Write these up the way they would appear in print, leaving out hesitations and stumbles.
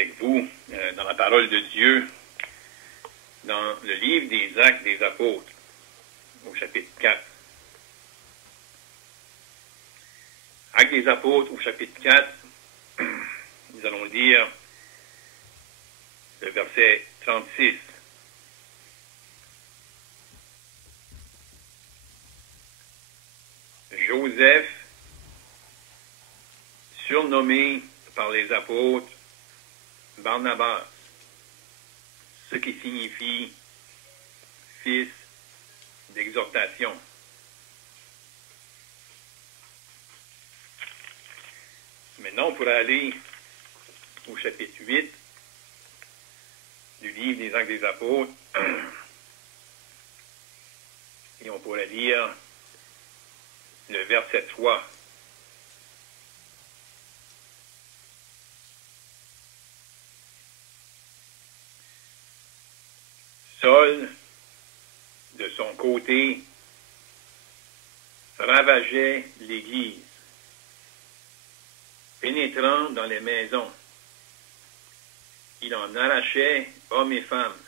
avec vous dans la parole de Dieu, dans le livre des Actes des Apôtres, au chapitre 4. Actes des Apôtres, au chapitre 4, nous allons lire le verset 36. Joseph, surnommé par les apôtres Barnabas, ce qui signifie fils d'exhortation. Maintenant, on pourrait aller au chapitre 8 du livre des Actes des Apôtres et on pourrait lire le verset 3. Saul, de son côté, ravageait l'Église, pénétrant dans les maisons. Il en arrachait hommes et femmes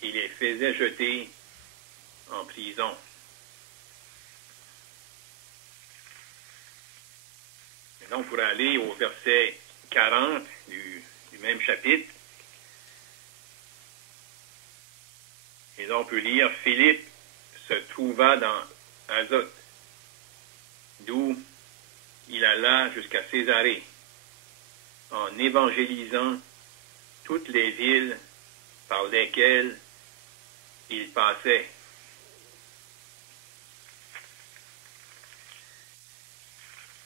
et les faisait jeter en prison. Maintenant, on pourrait aller au verset 40 du même chapitre. Et là, on peut lire, Philippe se trouva dans Azote, d'où il alla jusqu'à Césarée, en évangélisant toutes les villes par lesquelles il passait.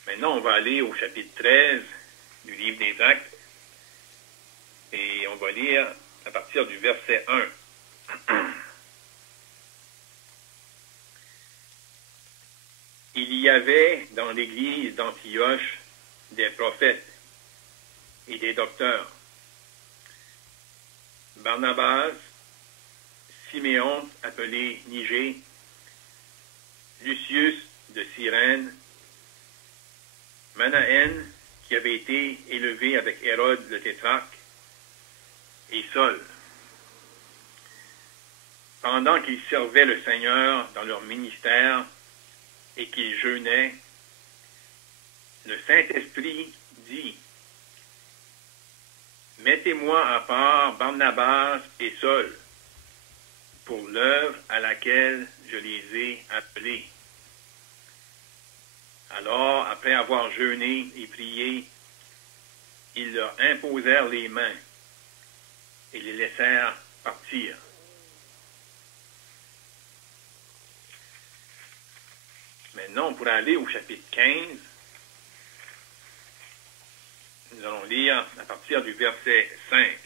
Maintenant, on va aller au chapitre 13 du livre des Actes et on va lire à partir du verset 1. Il y avait dans l'église d'Antioche des prophètes et des docteurs. Barnabas, Siméon, appelé Niger, Lucius de Cyrène, Manaën, qui avait été élevé avec Hérode le tétrarque, et Saul. Pendant qu'ils servaient le Seigneur dans leur ministère et qu'ils jeûnaient, le Saint-Esprit dit, « Mettez-moi à part Barnabas et Saul pour l'œuvre à laquelle je les ai appelés. » Alors, après avoir jeûné et prié, ils leur imposèrent les mains et les laissèrent partir. Maintenant, on pourrait aller au chapitre 15. Nous allons lire à partir du verset 5.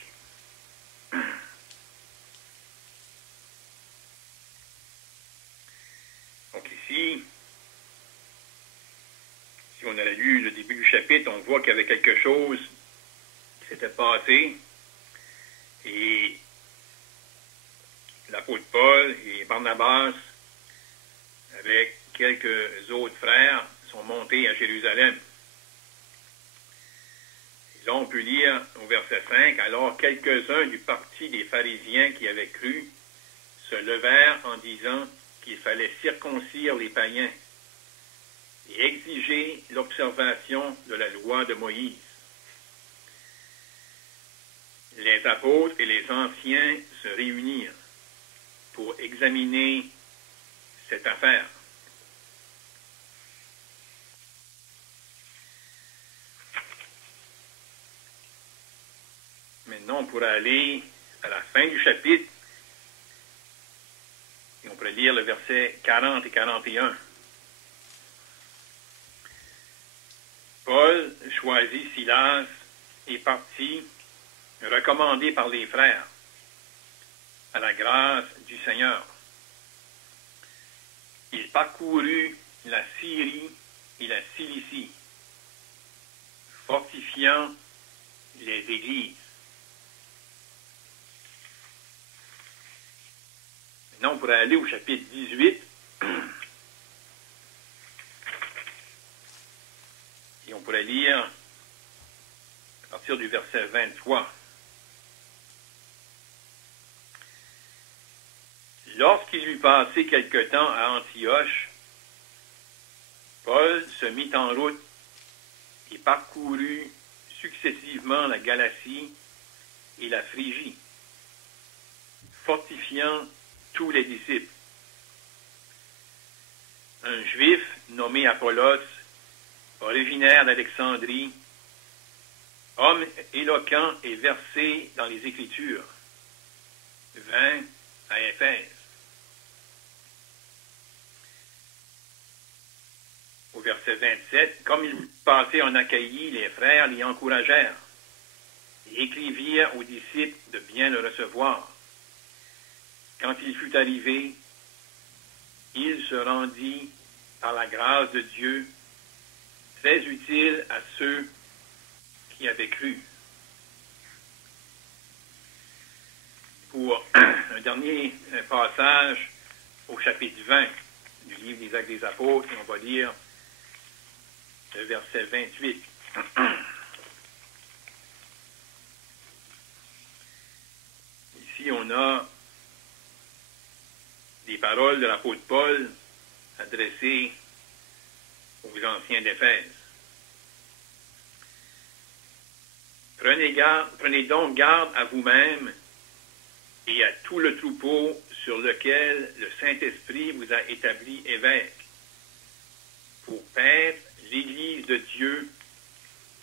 Donc ici, si on avait lu le début du chapitre, on voit qu'il y avait quelque chose qui s'était passé. Et l'apôtre Paul et Barnabas, avec quelques autres frères, sont montés à Jérusalem. Et là, on peut lire au verset 5, « Alors quelques-uns du parti des pharisiens qui avaient cru se levèrent en disant qu'il fallait circoncire les païens et exiger l'observation de la loi de Moïse. Les apôtres et les anciens se réunirent pour examiner cette affaire. Maintenant, on pourrait aller à la fin du chapitre et on pourrait lire le verset 40 et 41. Paul choisit Silas et partit, recommandé par les frères, à la grâce du Seigneur. Il parcourut la Syrie et la Cilicie, fortifiant les églises. Maintenant, on pourrait aller au chapitre 18. Et on pourrait lire à partir partir du verset 23. Lorsqu'il eut passé quelque temps à Antioche, Paul se mit en route et parcourut successivement la Galatie et la Phrygie, fortifiant tous les disciples. Un Juif nommé Apollos, originaire d'Alexandrie, homme éloquent et versé dans les Écritures, vint à Éphèse. Au verset 27, comme il passait en Achaïe, les frères l'y encouragèrent et écrivirent aux disciples de bien le recevoir. Quand il fut arrivé, il se rendit par la grâce de Dieu, très utile à ceux qui avaient cru. Pour un dernier passage au chapitre 20 du livre des Actes des Apôtres, et on va lire le verset 28. Ici, on a des paroles de l'apôtre Paul adressées aux anciens d'Éphèse. Prenez donc garde à vous-même et à tout le troupeau sur lequel le Saint-Esprit vous a établi évêque, pour paître l'Église de Dieu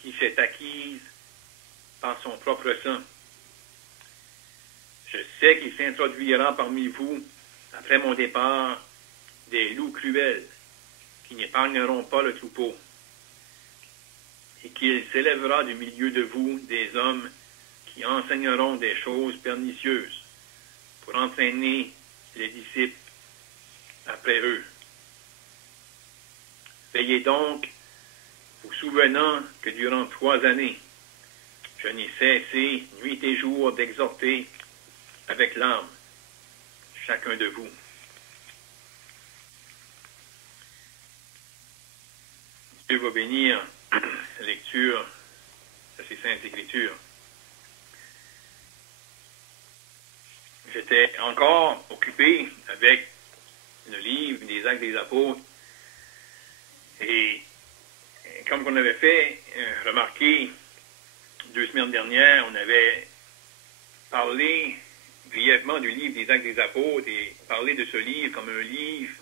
qui s'est acquise par son propre sang. Je sais qu'il s'introduira parmi vous, après mon départ, des loups cruels qui n'épargneront pas le troupeau, et qu'il s'élèvera du milieu de vous des hommes qui enseigneront des choses pernicieuses pour entraîner les disciples après eux. Veillez donc, vous souvenant que durant 3 années, je n'ai cessé nuit et jour d'exhorter avec larmes chacun de vous. Dieu va bénir la lecture de ces saintes Écritures. J'étais encore occupé avec le livre des Actes des Apôtres et comme on avait fait remarquer 2 semaines dernières, on avait parlé brièvement du livre des Actes des Apôtres et parlé de ce livre comme un livre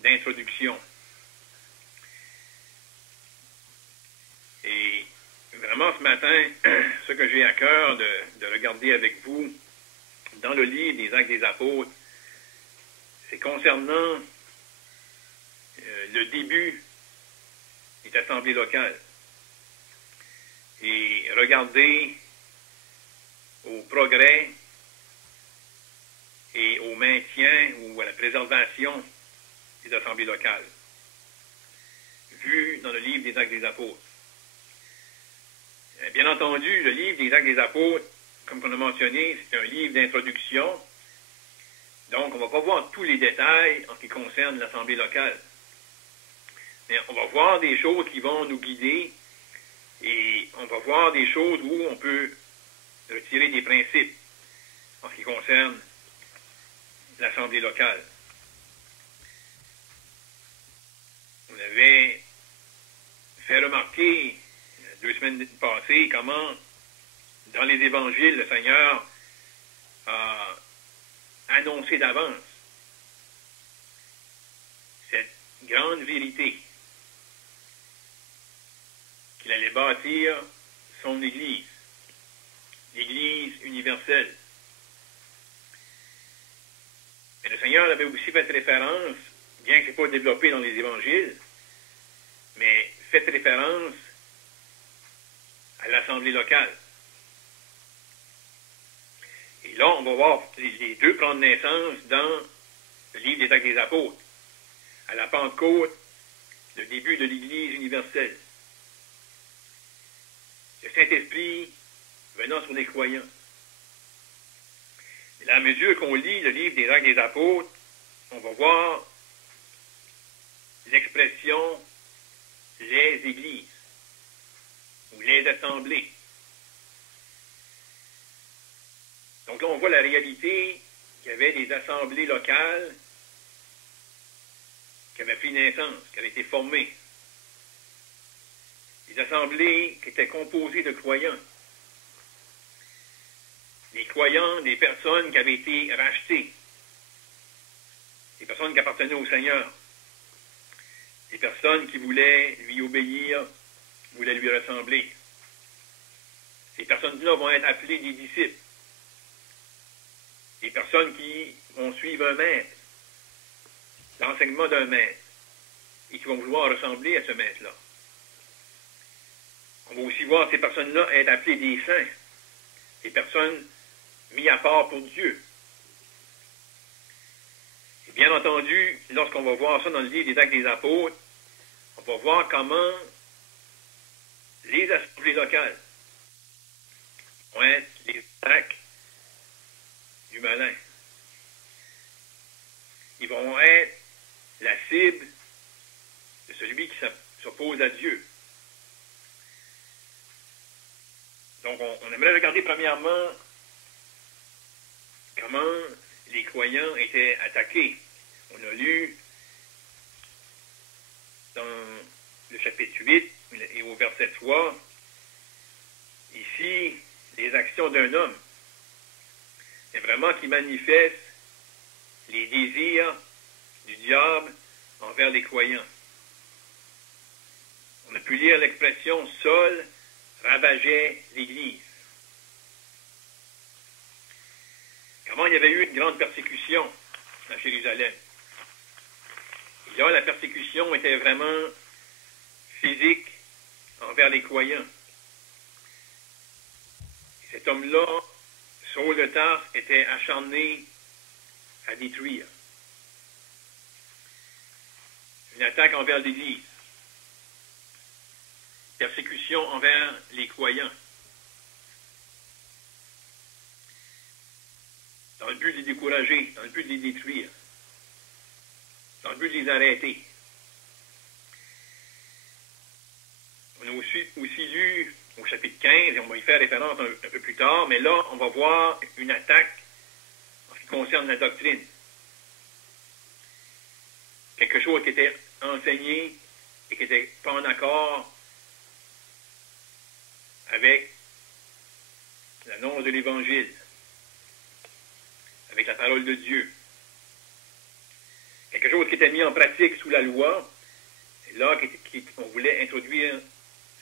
d'introduction. Et vraiment ce matin, ce que j'ai à cœur de regarder avec vous dans le livre des Actes des Apôtres, c'est concernant le début des assemblées locales. Et regarder au progrès et au maintien ou à la préservation des assemblées locales, vu dans le livre des Actes des Apôtres. Bien entendu, le livre des Actes des Apôtres, comme on a mentionné, c'est un livre d'introduction. Donc, on ne va pas voir tous les détails en ce qui concerne l'assemblée locale. Mais on va voir des choses qui vont nous guider et on va voir des choses où on peut retirer des principes en ce qui concerne l'assemblée locale. On avait fait remarquer 2 semaines passées comment dans les évangiles le Seigneur a annoncé d'avance cette grande vérité qu'il allait bâtir son Église, l'Église universelle. Mais le Seigneur avait aussi fait référence, bien que ce n'est pas développé dans les évangiles, mais fait référence à l'assemblée locale. Et là, on va voir les deux prendre naissance dans le livre des Actes des Apôtres. À la Pentecôte, le début de l'Église universelle. Le Saint-Esprit venant sur les croyants. Et à mesure qu'on lit le livre des Actes des Apôtres, on va voir l'expression « les églises » ou « les assemblées ». Donc là, on voit la réalité qu'il y avait des assemblées locales qui avaient pris naissance, qui avaient été formées. Des assemblées qui étaient composées de croyants. Des croyants, des personnes qui avaient été rachetées. Des personnes qui appartenaient au Seigneur. Des personnes qui voulaient lui obéir, voulaient lui ressembler. Ces personnes-là vont être appelées des disciples. Des personnes qui vont suivre un maître, l'enseignement d'un maître, et qui vont vouloir ressembler à ce maître-là. On va aussi voir ces personnes-là être appelées des saints, des personnes mises à part pour Dieu. Et bien entendu, lorsqu'on va voir ça dans le livre des Actes des Apôtres, on va voir comment les assemblées locales vont être les attaques du malin. Ils vont être la cible de celui qui s'oppose à Dieu. Donc, on aimerait regarder premièrement comment les croyants étaient attaqués. On a lu dans le chapitre 8 et au verset 3, ici, les actions d'un homme. C'est vraiment qui manifeste les désirs du diable envers les croyants. On a pu lire l'expression « Saul ravageait l'Église ». Comment il y avait eu une grande persécution à Jérusalem. Et là, la persécution était vraiment physique envers les croyants. Et cet homme-là, Saul de Tarse, était acharné à détruire. Une attaque envers l'Église. Persécution envers les croyants. Dans le but de les décourager, dans le but de les détruire, dans le but de les arrêter. On a aussi lu au chapitre 15, et on va y faire référence un peu plus tard, mais là, on va voir une attaque en ce qui concerne la doctrine. Quelque chose qui était enseigné et qui n'était pas en accord avec l'annonce de l'Évangile, avec la parole de Dieu. Quelque chose qui était mis en pratique sous la loi, et là, on voulait introduire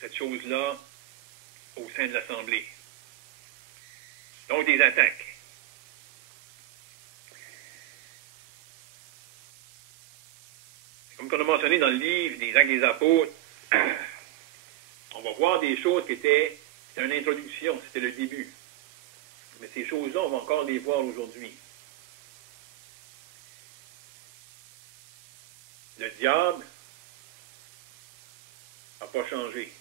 cette chose-là au sein de l'Assemblée. Donc, des attaques. Comme on a mentionné dans le livre des Actes des Apôtres, on va voir des choses qui étaient une introduction, c'était le début. Mais ces choses-là, on va encore les voir aujourd'hui. Le diable n'a pas changé.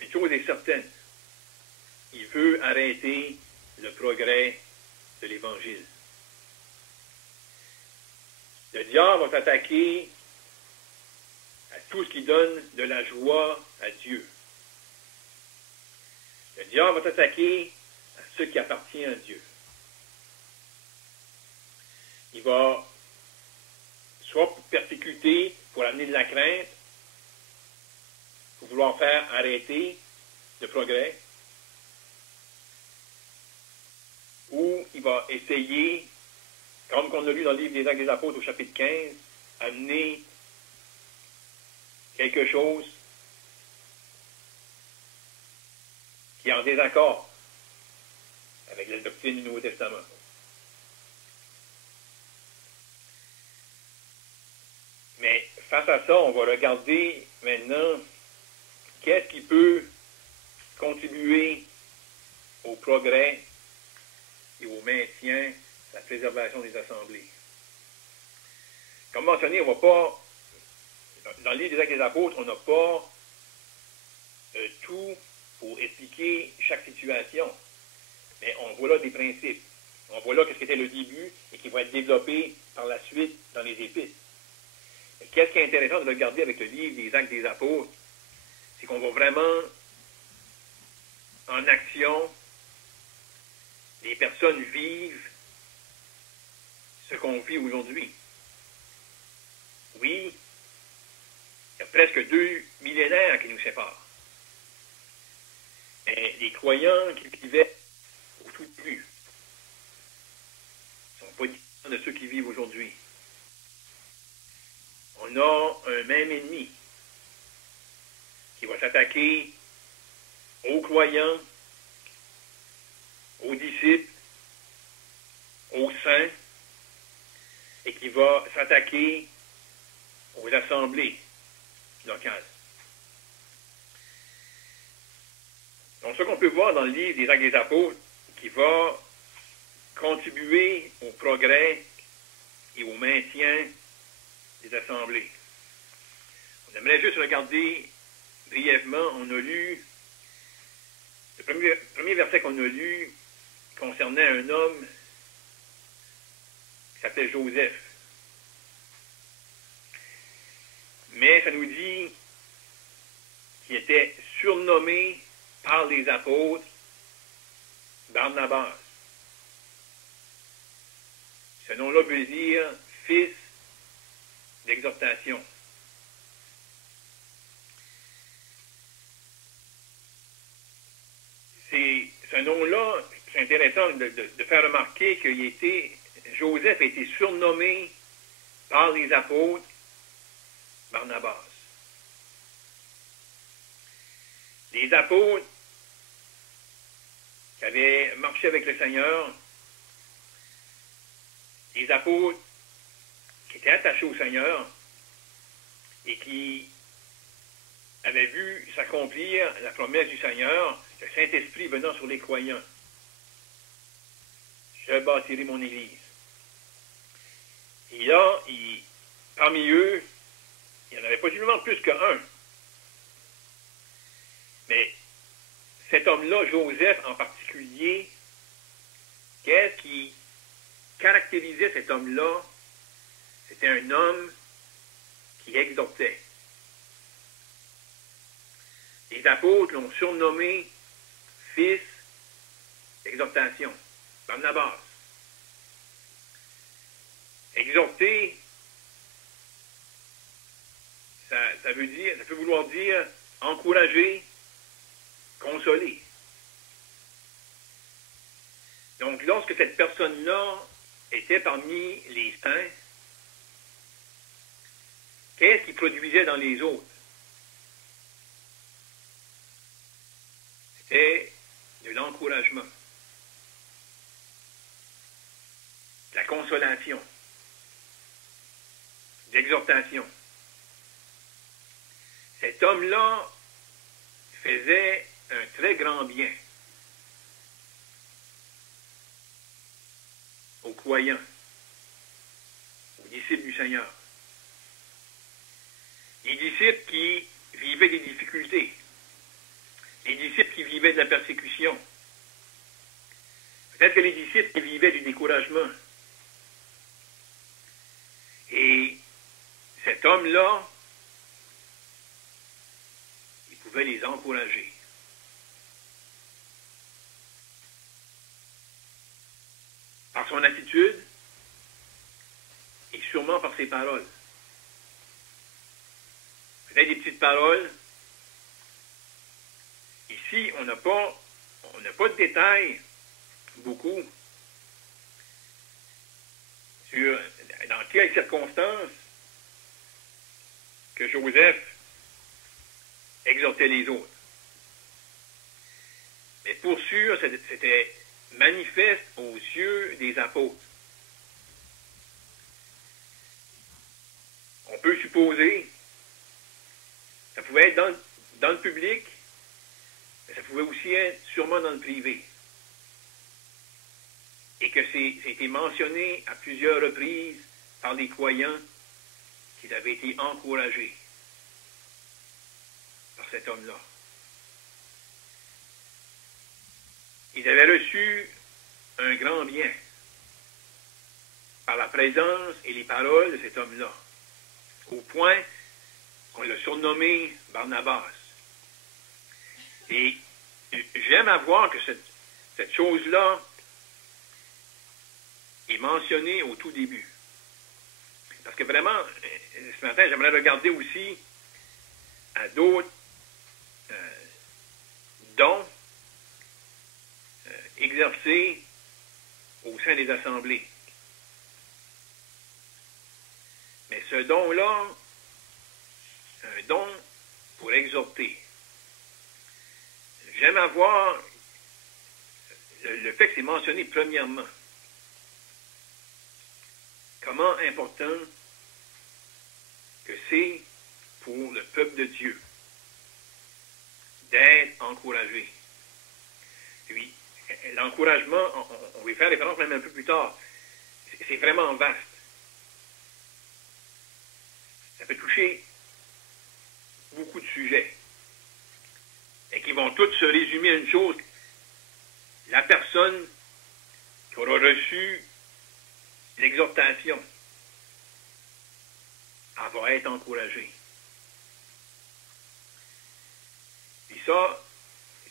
Une chose est certaine, il veut arrêter le progrès de l'Évangile. Le diable va s'attaquer à tout ce qui donne de la joie à Dieu. Le diable va s'attaquer à ce qui appartient à Dieu. Il va soit persécuter pour amener de la crainte, pour vouloir faire arrêter le progrès, ou il va essayer, comme on a lu dans le livre des Actes des Apôtres au chapitre 15, amener quelque chose qui est en désaccord avec la doctrine du Nouveau Testament. Mais face à ça, on va regarder maintenant qu'est-ce qui peut contribuer au progrès et au maintien de la préservation des assemblées. Comme mentionné, on ne va pas, dans le livre des Actes des Apôtres, on n'a pas tout pour expliquer chaque situation. Mais on voit là des principes. On voit là ce qu'était le début et qui va être développé par la suite dans les épîtres. Qu'est-ce qui est intéressant de regarder avec le livre des Actes des Apôtres, c'est qu'on va vraiment en action, les personnes vivent ce qu'on vit aujourd'hui. Oui, il y a presque 2 millénaires qui nous séparent. Mais les croyants qui vivaient au tout début ne sont pas différents de ceux qui vivent aujourd'hui. On a un même ennemi qui va s'attaquer aux croyants, aux disciples, aux saints, et qui va s'attaquer aux assemblées locales. Donc, ce qu'on peut voir dans le livre des Actes des Apôtres, qui va contribuer au progrès et au maintien des assemblées. On aimerait juste regarder brièvement, on a lu, le premier verset qu'on a lu concernait un homme qui s'appelait Joseph. Mais ça nous dit qu'il était surnommé par les apôtres Barnabas. Ce nom-là veut dire fils d'exhortation. Ce nom-là, c'est intéressant de faire remarquer Joseph a été surnommé par les apôtres Barnabas. Les apôtres qui avaient marché avec le Seigneur, les apôtres qui étaient attachés au Seigneur et qui avaient vu s'accomplir la promesse du Seigneur, le Saint-Esprit venant sur les croyants. Je bâtirai mon Église. Et là, parmi eux, il n'y en avait possiblement plus qu'un. Mais cet homme-là, Joseph en particulier, qu'est-ce qui caractérisait cet homme-là? C'était un homme qui exhortait. Les apôtres l'ont surnommé fils d'exhortation, Barnabas. Exhorter, ça peut vouloir dire encourager, consoler. Donc, lorsque cette personne-là était parmi les saints, qu'est-ce qu'il produisait dans les autres? C'était de l'encouragement, de la consolation, de l'exhortation. Cet homme-là faisait un très grand bien aux croyants, aux disciples du Seigneur. Les disciples qui vivaient des difficultés, les disciples qui vivaient de la persécution, peut-être que les disciples qui vivaient du découragement. Et cet homme-là, il pouvait les encourager. Par son attitude et sûrement par ses paroles. Peut-être des petites paroles. Ici, on n'a pas de détails, beaucoup, sur dans quelles circonstances que Joseph exhortait les autres. Mais pour sûr, c'était manifeste aux yeux des apôtres. On peut supposer, ça pouvait être dans le public, mais ça pouvait aussi être sûrement dans le privé. Et que c'était mentionné à plusieurs reprises par les croyants qu'ils avaient été encouragés par cet homme-là. Ils avaient reçu un grand bien par la présence et les paroles de cet homme-là, au point qu'on l'a surnommé Barnabas. Et j'aime à voir que cette chose-là est mentionnée au tout début. Parce que vraiment, ce matin, j'aimerais regarder aussi à d'autres dons exercés au sein des assemblées. Mais ce don-là, un don pour exhorter. J'aime avoir le fait que c'est mentionné premièrement. Comment important que c'est pour le peuple de Dieu d'être encouragé. Puis, l'encouragement, on va y faire référence même un peu plus tard, c'est vraiment vaste. Ça peut toucher beaucoup de sujets et qui vont tous se résumer à une chose. La personne qui aura reçu l'exhortation, elle va être encouragée. Et ça,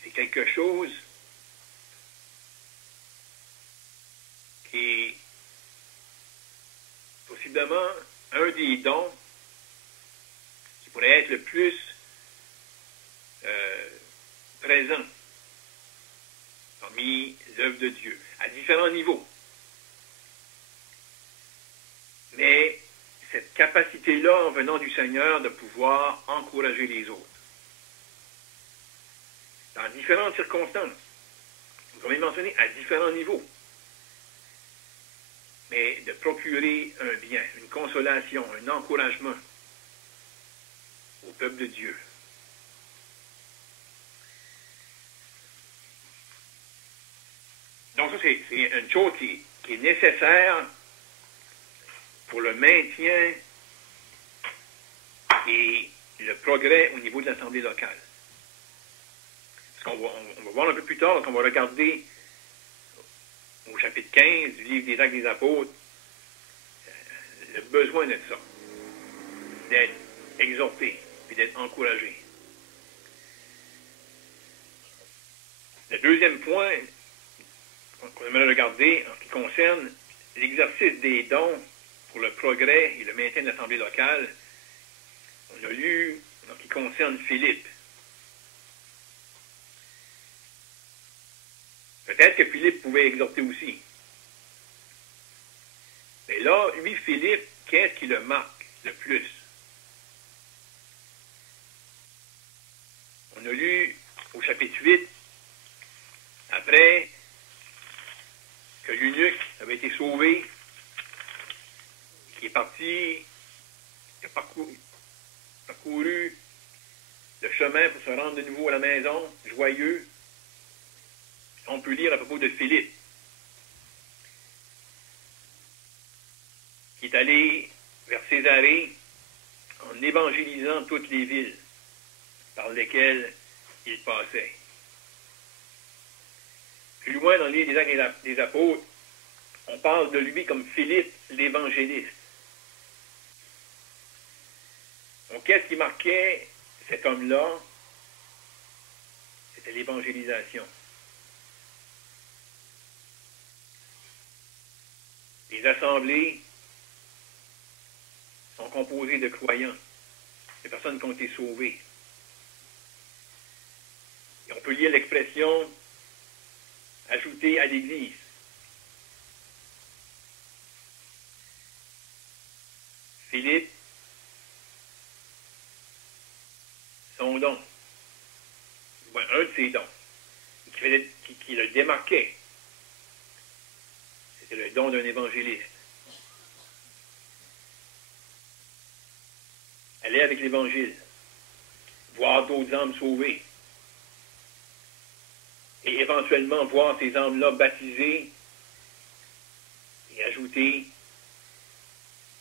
c'est quelque chose qui est possiblement un des dons qui pourrait être le plus présent parmi l'œuvre de Dieu, à différents niveaux. Mais cette capacité-là, en venant du Seigneur, de pouvoir encourager les autres. Dans différentes circonstances. Vous avez mentionné à différents niveaux. Mais de procurer un bien, une consolation, un encouragement au peuple de Dieu. Donc ça, c'est une chose qui est nécessaire pour le maintien et le progrès au niveau de l'Assemblée locale. Parce qu'on va voir un peu plus tard, donc on va regarder au chapitre 15 du livre des Actes des Apôtres, le besoin de ça, d'être exhorté et d'être encouragé. Le deuxième point qu'on aimerait regarder en ce qui concerne l'exercice des dons pour le progrès et le maintien de l'Assemblée locale, on a lu en ce qui concerne Philippe. Peut-être que Philippe pouvait exhorter aussi. Mais là, lui, Philippe, qu'est-ce qui le marque le plus? On a lu au chapitre 8, après que l'eunuque avait été sauvé, qui est parti, qui a parcouru le chemin pour se rendre de nouveau à la maison, joyeux. On peut lire à propos de Philippe, qui est allé vers Césarée en évangélisant toutes les villes par lesquelles il passait. Plus loin dans le livre des Actes des Apôtres, on parle de lui comme Philippe l'évangéliste. Donc, qu'est-ce qui marquait cet homme-là? C'était l'évangélisation. Les assemblées sont composées de croyants, de personnes qui ont été sauvées. Et on peut lire l'expression « ajouter à l'Église ». Philippe, son don, un de ses dons, qui le démarquait, c'était le don d'un évangéliste. Aller avec l'Évangile, voir d'autres âmes sauvées, et éventuellement voir ces âmes-là baptisées et ajoutées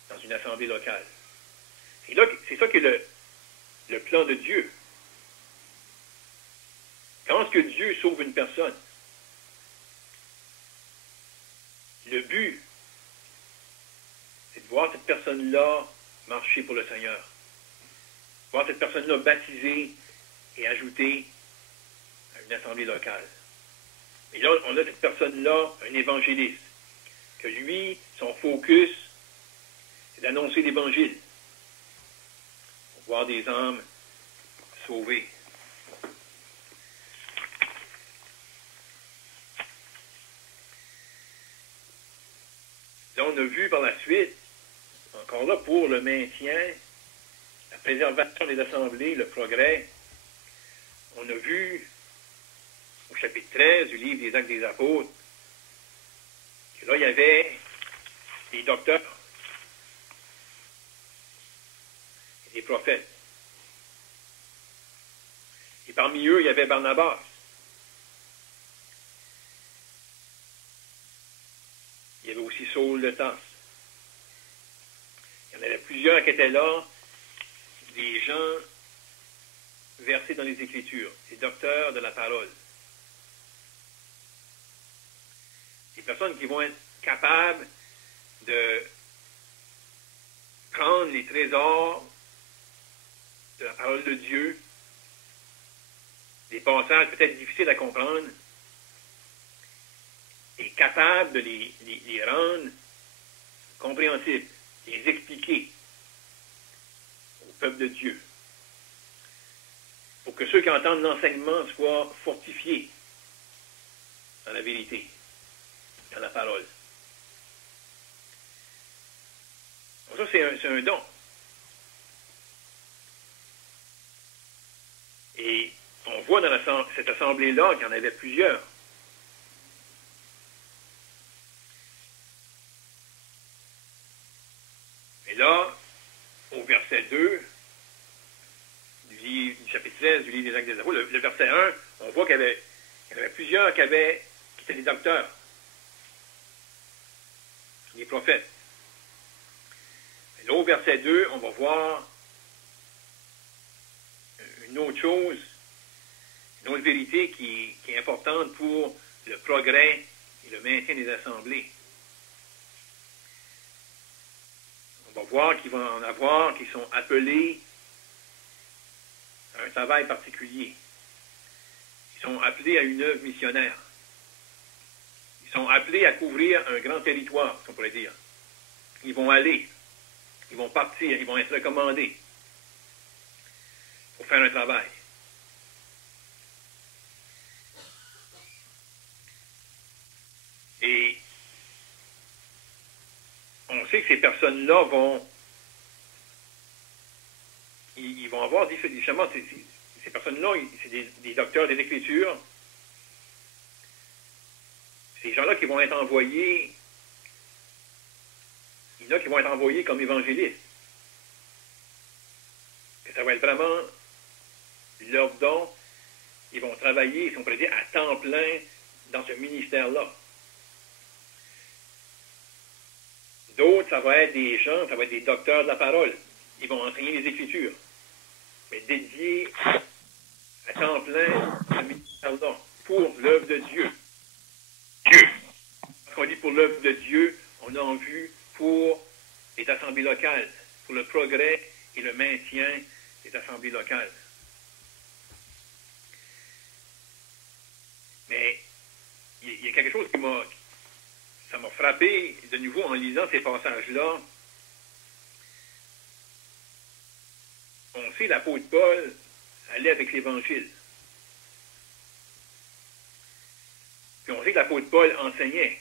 dans une assemblée locale. C'est ça qui est le plan de Dieu. Quand est-ce que Dieu sauve une personne? Le but, c'est de voir cette personne-là marcher pour le Seigneur. Voir cette personne-là baptisée et ajoutée à une assemblée locale. Et là, on a cette personne-là, un évangéliste, que lui, son focus, c'est d'annoncer l'Évangile pour voir des âmes sauvées. Là, on a vu par la suite, encore là, pour le maintien, la préservation des assemblées, le progrès, on a vu au chapitre 13 du livre des Actes des Apôtres, que là, il y avait des docteurs et des prophètes. Et parmi eux, il y avait Barnabas. Il y avait aussi Saul de Tarse. Il y en avait plusieurs qui étaient là, des gens versés dans les Écritures, des docteurs de la parole. Des personnes qui vont être capables de prendre les trésors de la parole de Dieu, des passages peut-être difficiles à comprendre, et capables de les rendre compréhensibles, les expliquer au peuple de Dieu, pour que ceux qui entendent l'enseignement soient fortifiés dans la vérité, dans la parole. Donc ça, c'est un don. Et on voit dans cette assemblée-là qu'il y en avait plusieurs. Et là, au verset 2 du chapitre 16 du livre des Actes des Apôtres, le verset 1, on voit qu'il y avait plusieurs qui étaient des docteurs, des prophètes. Et là, au verset 2, on va voir une autre chose, une autre vérité qui est importante pour le progrès et le maintien des assemblées. On va voir qu'il va en avoir qui sont appelés à un travail particulier. Ils sont appelés à une œuvre missionnaire. Ils sont appelés à couvrir un grand territoire, si on pourrait dire. Ils vont aller, ils vont partir, ils vont être recommandés pour faire un travail. Et on sait que ces personnes-là ils vont avoir différemment, ces personnes-là, c'est des docteurs des Écritures. Ces gens-là qui vont être envoyés, il y en a qui vont être envoyés comme évangélistes. Que ça va être vraiment leur don. Ils vont travailler, si on pourrait dire, à temps plein dans ce ministère-là. D'autres, ça va être des gens, ça va être des docteurs de la parole. Ils vont enseigner les Écritures, mais dédiés à temps plein à ce ministère-là, pour l'œuvre de Dieu. Quand on dit pour l'œuvre de Dieu, on a en vue pour les assemblées locales, pour le progrès et le maintien des assemblées locales. Mais il y a quelque chose ça m'a frappé de nouveau en lisant ces passages-là. On sait l'apôtre Paul allait avec l'Évangile. Puis on sait que l'apôtre Paul enseignait.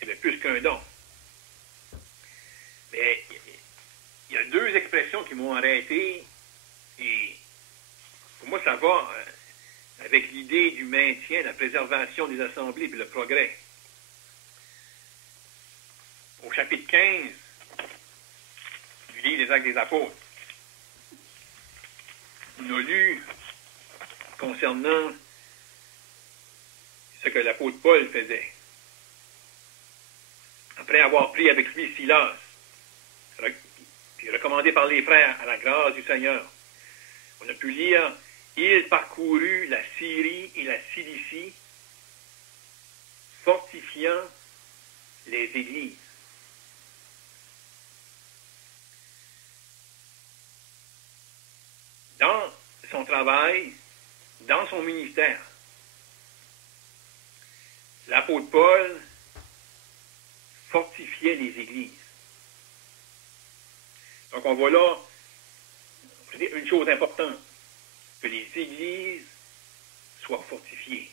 Il y avait plus qu'un don. Mais il y a deux expressions qui m'ont arrêté et pour moi ça va avec l'idée du maintien, la préservation des assemblées puis le progrès. Au chapitre 15 du livre des Actes des Apôtres, on a lu concernant ce que l'apôtre Paul faisait. Après avoir pris avec lui Silas, puis recommandé par les frères à la grâce du Seigneur, on a pu lire « Il parcourut la Syrie et la Cilicie, fortifiant les églises. » Dans son travail, dans son ministère, l'apôtre Paul fortifiait les églises. Donc on voit là une chose importante, que les églises soient fortifiées.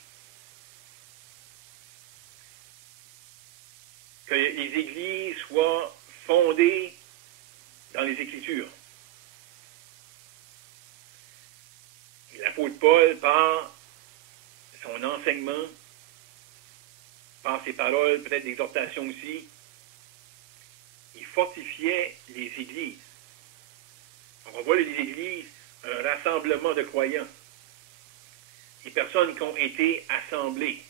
Que les églises soient fondées dans les Écritures. Et l'apôtre Paul, par son enseignement, par ses paroles, peut-être d'exhortation aussi, il fortifiait les églises. Donc on voit les églises, un rassemblement de croyants. Des personnes qui ont été assemblées.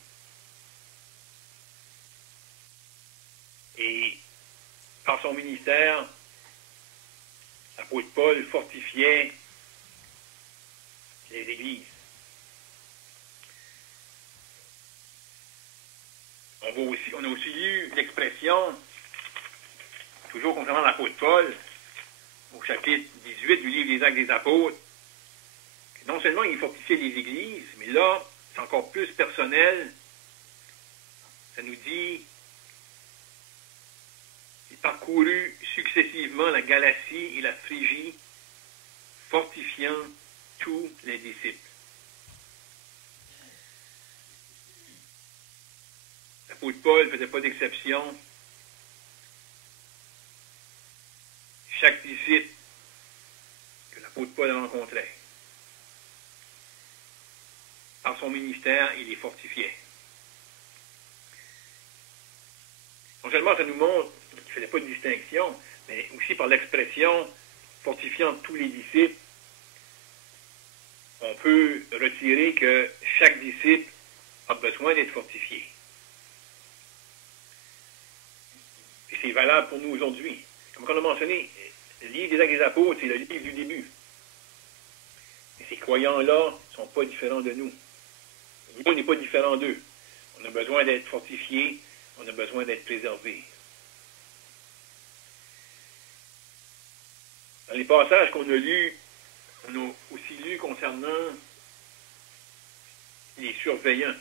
Et par son ministère, l'apôtre Paul fortifiait les églises. On a aussi lu l'expression, toujours concernant l'apôtre Paul, au chapitre 18 du livre des Actes des Apôtres, que non seulement il fortifiait les églises, mais là, c'est encore plus personnel. Ça nous dit il parcourut successivement la Galatie et la Phrygie, fortifiant tous les disciples. L'apôtre Paul ne faisait pas d'exception. Chaque disciple que l'apôtre Paul rencontrait, par son ministère, il les fortifiait. Non seulement ça nous montre qu'il ne faisait pas de distinction, mais aussi par l'expression fortifiant tous les disciples, on peut retirer que chaque disciple a besoin d'être fortifié. Et c'est valable pour nous aujourd'hui. Comme on a mentionné, le livre des Actes des Apôtres, c'est le livre du début. Et ces croyants-là ne sont pas différents de nous. Nous, on n'est pas différents d'eux. On a besoin d'être fortifiés, on a besoin d'être préservés. Dans les passages qu'on a lus, on a aussi lu concernant les surveillants.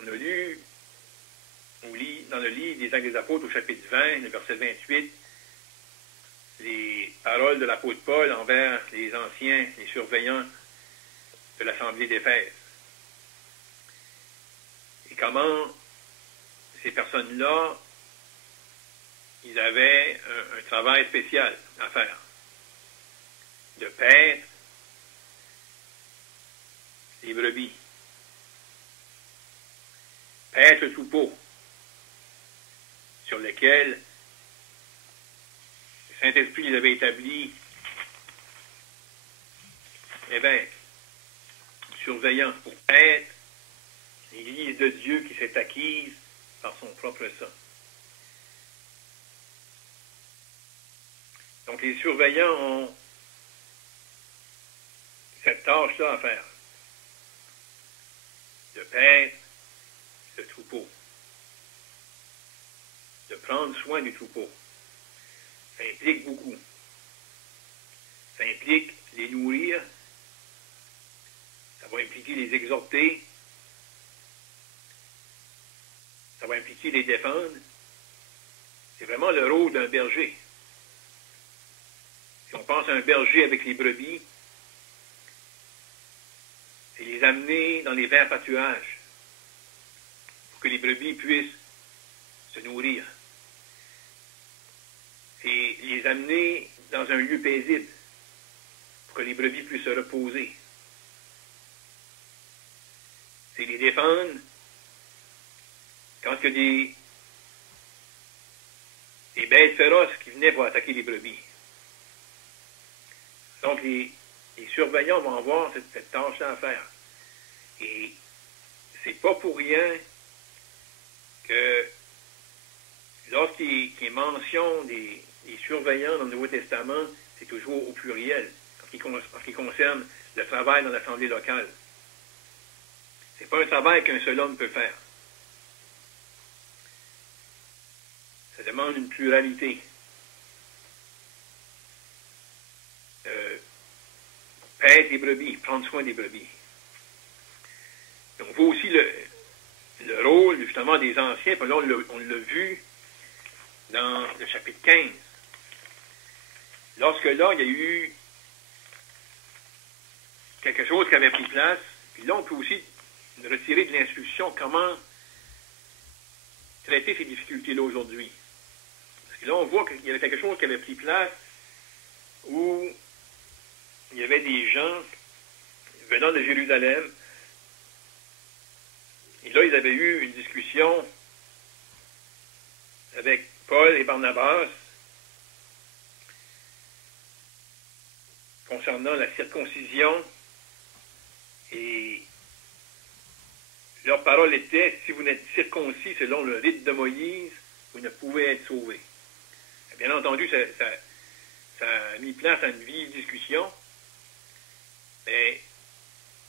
On a lu dans le livre des Actes des Apôtres au chapitre 20, le verset 28, les paroles de l'apôtre Paul envers les anciens, les surveillants de l'Assemblée d'Éphèse. Et comment ces personnes-là, ils avaient un travail spécial à faire. De paître les brebis. Paître le troupeau sur lequel le Saint-Esprit les avait établis évêques, surveillants pour paître l'Église de Dieu qui s'est acquise par son propre sang. Donc les surveillants ont cette tâche-là à faire, de paître le troupeau, de prendre soin du troupeau. Ça implique beaucoup. Ça implique les nourrir, ça va impliquer les exhorter, ça va impliquer les défendre. C'est vraiment le rôle d'un berger. Si on pense à un berger avec les brebis, c'est les amener dans les verts pâturages pour que les brebis puissent se nourrir. C'est les amener dans un lieu paisible pour que les brebis puissent se reposer. C'est les défendre quand il y a des bêtes féroces qui venaient pour attaquer les brebis. Donc, les surveillants vont avoir cette tâche-là à faire. Et c'est pas pour rien que lorsqu'il est mention des surveillants dans le Nouveau Testament, c'est toujours au pluriel, en ce qui concerne le travail dans l'Assemblée locale. C'est pas un travail qu'un seul homme peut faire. Ça demande une pluralité. Paître des brebis, prendre soin des brebis. On voit aussi le rôle, justement, des anciens, puis là, on l'a vu dans le chapitre 15. Lorsque là, il y a eu quelque chose qui avait pris place, puis là, on peut aussi retirer de l'instruction comment traiter ces difficultés-là aujourd'hui. Parce que là, on voit qu'il y avait quelque chose qui avait pris place où il y avait des gens venant de Jérusalem, et là, ils avaient eu une discussion avec Paul et Barnabas concernant la circoncision, et leur parole était, si vous n'êtes circoncis selon le rite de Moïse, vous ne pouvez être sauvés. Bien entendu, ça a mis place à une vive discussion, mais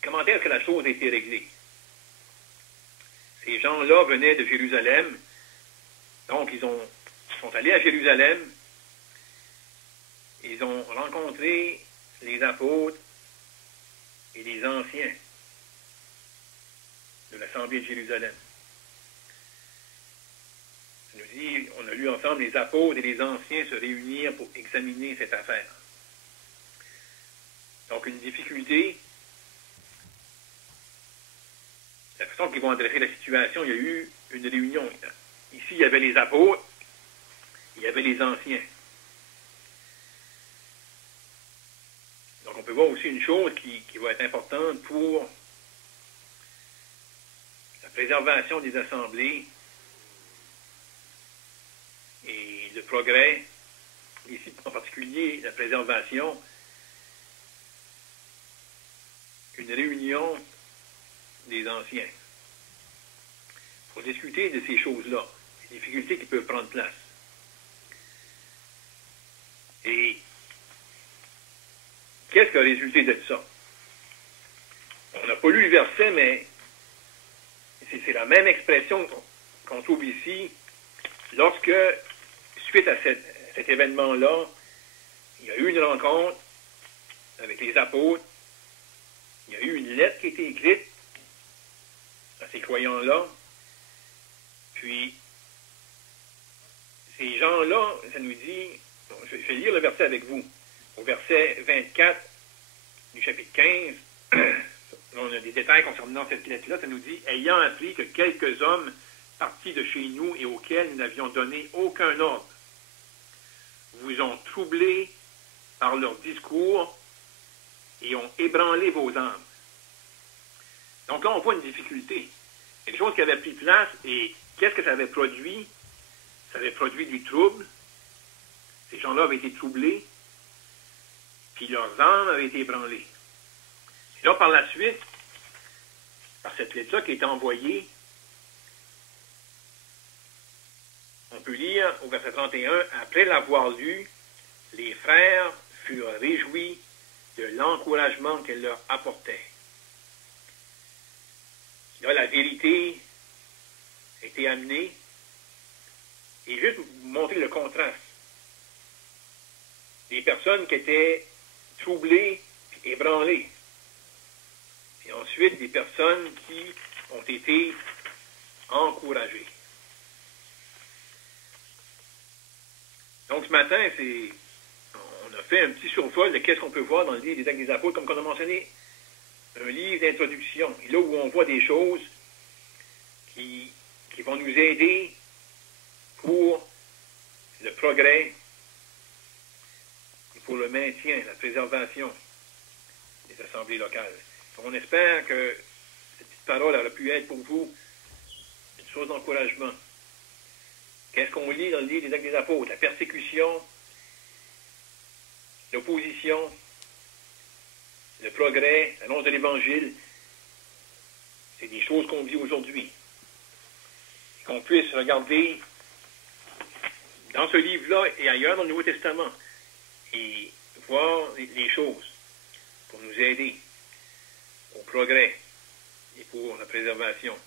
comment est-ce que la chose a été réglée? Ces gens-là venaient de Jérusalem, donc ils sont allés à Jérusalem, ils ont rencontré les apôtres et les anciens de l'Assemblée de Jérusalem. Ça nous dit, on a lu ensemble, les apôtres et les anciens se réunir pour examiner cette affaire. Donc une difficulté, la façon qu'ils vont adresser la situation, il y a eu une réunion. Ici, il y avait les apôtres, il y avait les anciens. Donc, on peut voir aussi une chose qui va être importante pour la préservation des assemblées et le progrès, ici en particulier la préservation, une réunion des anciens pour discuter de ces choses-là, les difficultés qui peuvent prendre place. Et qu'est-ce qui a résulté de ça? On n'a pas lu le verset, mais c'est la même expression qu'on trouve ici lorsque, suite à cet événement-là, il y a eu une rencontre avec les apôtres, il y a eu une lettre qui a été écrite à ces croyants-là, puis ces gens-là, ça nous dit, je vais lire le verset avec vous, au verset 24 du chapitre 15, on a des détails concernant cette lettre-là, ça nous dit, « Ayant appris que quelques hommes partis de chez nous et auxquels nous n'avions donné aucun ordre, vous ont troublés par leur discours et ont ébranlé vos âmes. » Donc là, on voit une difficulté. Il y a des choses qui avaient pris place, et qu'est-ce que ça avait produit? Ça avait produit du trouble. Ces gens-là avaient été troublés, puis leurs âmes avaient été ébranlées. Et là, par la suite, par cette lettre-là qui a été envoyée, on peut lire au verset 31, « Après l'avoir lu, les frères furent réjouis de l'encouragement qu'elle leur apportait. » Là, la vérité a été amenée, et juste vous montrer le contraste. Des personnes qui étaient troublées et ébranlées. Et ensuite, des personnes qui ont été encouragées. Donc, ce matin, on a fait un petit survol de qu'est-ce qu'on peut voir dans le livre des Actes des Apôtres, comme on a mentionné, un livre d'introduction. Et là où on voit des choses qui vont nous aider pour le progrès et pour le maintien, la préservation des assemblées locales. On espère que cette petite parole aurait pu être pour vous une source d'encouragement. Qu'est-ce qu'on lit dans le livre des Actes des Apôtres? La persécution, l'opposition, le progrès, l'annonce de l'Évangile, c'est des choses qu'on vit aujourd'hui. Qu'on puisse regarder dans ce livre-là et ailleurs dans le Nouveau Testament et voir les choses pour nous aider au progrès et pour la préservation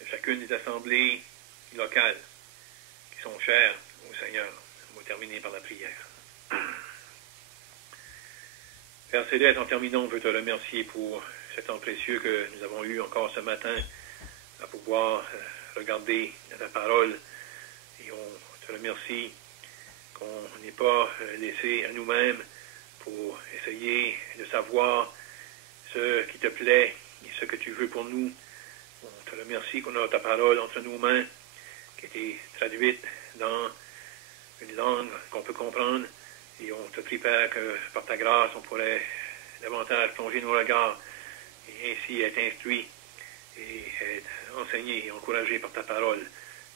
de chacune des assemblées locales qui sont chères au Seigneur. On va terminer par la prière. Père Céleste, en terminant, on veut te remercier pour ce temps précieux que nous avons eu encore ce matin à pouvoir regarder ta parole. Et on te remercie qu'on n'ait pas laissé à nous-mêmes pour essayer de savoir ce qui te plaît et ce que tu veux pour nous. On te remercie qu'on a ta parole entre nos mains, qui a été traduite dans une langue qu'on peut comprendre. Et on te prie, Père, que par ta grâce, on pourrait davantage plonger nos regards et ainsi être instruits et être enseignés et encouragés par ta parole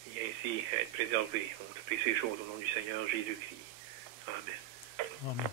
et ainsi être préservés. On te prie ces choses au nom du Seigneur Jésus-Christ. Amen. Amen.